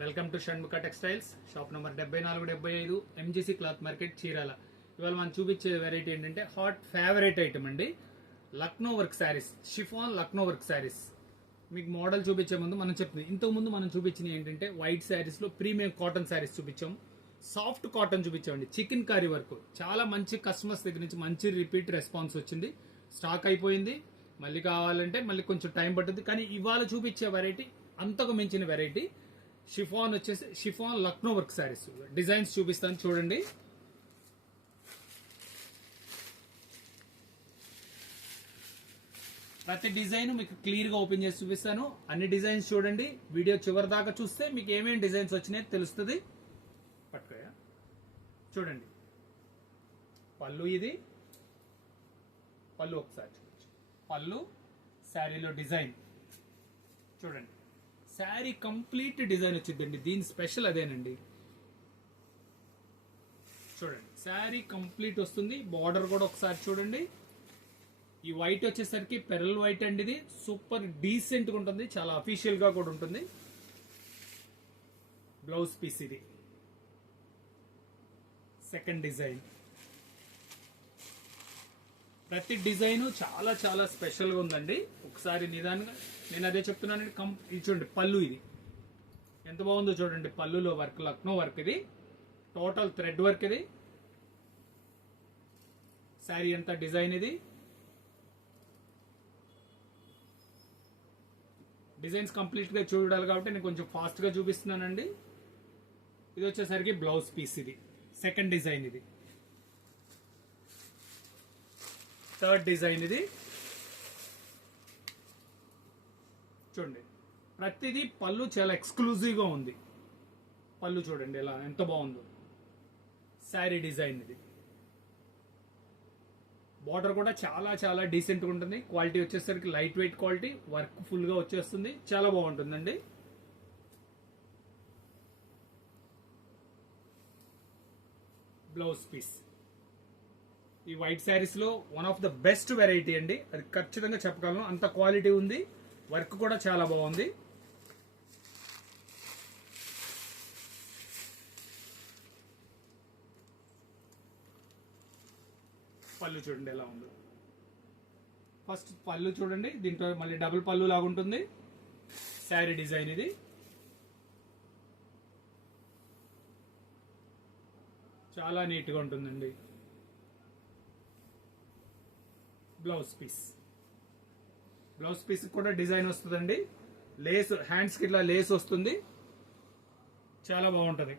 Welcome to Shanmukha textiles shop number 7475 MGC cloth market Chirala. ఇవాళ మనం చూపించే వెరైటీ ఏంటంటే హాట్ ఫేవరెట్ ఐటమ్ అండి, Lucknow work saris, chiffon Lucknow work saris. మీకు మోడల్ చూపించే ముందు మనం చెప్తుంది, ఇంతకు ముందు మనం చూపించినవి ఏంటంటే వైట్ శారీస్ లో ప్రీమియం కాటన్ శారీస్ చూపించాం, సాఫ్ట్ కాటన్ చూపించామండి, చికెన్ కర్రీ వర్క్. చాలా మంచి కస్టమర్స్ దగ్గర నుంచి మంచి రిపీట్ రెస్పాన్స్ వచ్చింది. స్టాక్ అయిపోయింది, మళ్ళీ కావాలంటే మళ్ళీ కొంచెం టైం పడుతుంది. కానీ ఇవాళ చూపించే వెరైటీ అంతకు మించిన వెరైటీ. షిఫాన్ వచ్చేసి chiffon Lucknow work saris. Designs చూపిస్తాను చూడండి. ప్రతి డిజైన్ మీకు క్లియర్ గా ఓపెన్ చేసి చూపిస్తాను. అన్ని డిజైన్స్ చూడండి, వీడియో చివరి దాకా చూస్తే మీకు ఏమేమి డిజైన్స్ వచ్చినాయో తెలుస్తుంది. పట్టుకోయా చూడండి. పళ్ళు, ఇది పళ్ళు, ఒకసారి చూపించు. పళ్ళు, శారీలో డిజైన్ చూడండి. శారీ కంప్లీట్ డిజైన్ వచ్చిందండి, దీని స్పెషల్ అదేనండి. చూడండి, శారీ కంప్లీట్ వస్తుంది. బార్డర్ కూడా ఒకసారి చూడండి. ఈ వైట్ వచ్చేసరికి పెరల్ వైట్ అండి, ఇది సూపర్ డీసెంట్ గా ఉంటుంది, చాలా అఫీషియల్ గా కూడా ఉంటుంది. బ్లౌజ్ పీస్, ఇది సెకండ్ డిజైన్. ప్రతి డిజైన్ చాలా చాలా స్పెషల్ గా ఉందండి. ఒకసారి నిదానంగా నేను అదే చెప్తున్నానండి. ఇది చూడండి, పళ్ళు, ఇది ఎంత బాగుందో చూడండి. పళ్ళులో వర్క్, లక్నో వర్క్, ఇది టోటల్ థ్రెడ్ వర్క్. ఇది శారీ అంతా డిజైన్. ఇది డిజైన్స్ కంప్లీట్ గా చూడాలి కాబట్టి నేను కొంచెం ఫాస్ట్ గా చూపిస్తున్నానండి. ఇది వచ్చేసరికి బ్లౌజ్ పీస్, ఇది సెకండ్ డిజైన్. ఇది థర్డ్ డిజైన్. ఇది చూడండి, ప్రతిదీ పళ్ళు చాలా ఎక్స్క్లూజివ్ గా ఉంది. పళ్ళు చూడండి ఎలా ఎంత బాగుందో. శారీ డిజైన్. ఇది బార్డర్ కూడా చాలా చాలా డీసెంట్ గా ఉంటుంది. క్వాలిటీ వచ్చేసరికి light weight quality, work full గా వచ్చేస్తుంది, చాలా బాగుంటుందండి. బ్లౌజ్ పీస్, ఈ వైట్ శారీస్ లో one of the best variety అండి, అది ఖచ్చితంగా చెప్పగలను. అంత క్వాలిటీ ఉంది, వర్క్ కూడా చాలా బాగుంది. పళ్ళు చూడండి ఎలా ఉందో. ఫస్ట్ పళ్ళు చూడండి, దీంట్లో మళ్ళీ డబుల్ పళ్ళు లాగా ఉంటుంది. శారీ డిజైన్, ఇది చాలా నీట్ గా ఉంటుందండి. బ్లౌజ్ పీస్, బ్లౌజ్ పీస్ కూడా డిజైన్ వస్తుందండి. లేస్ హ్యాండ్స్ కి ఇట్లా లేస్ వస్తుంది, చాలా బాగుంటది.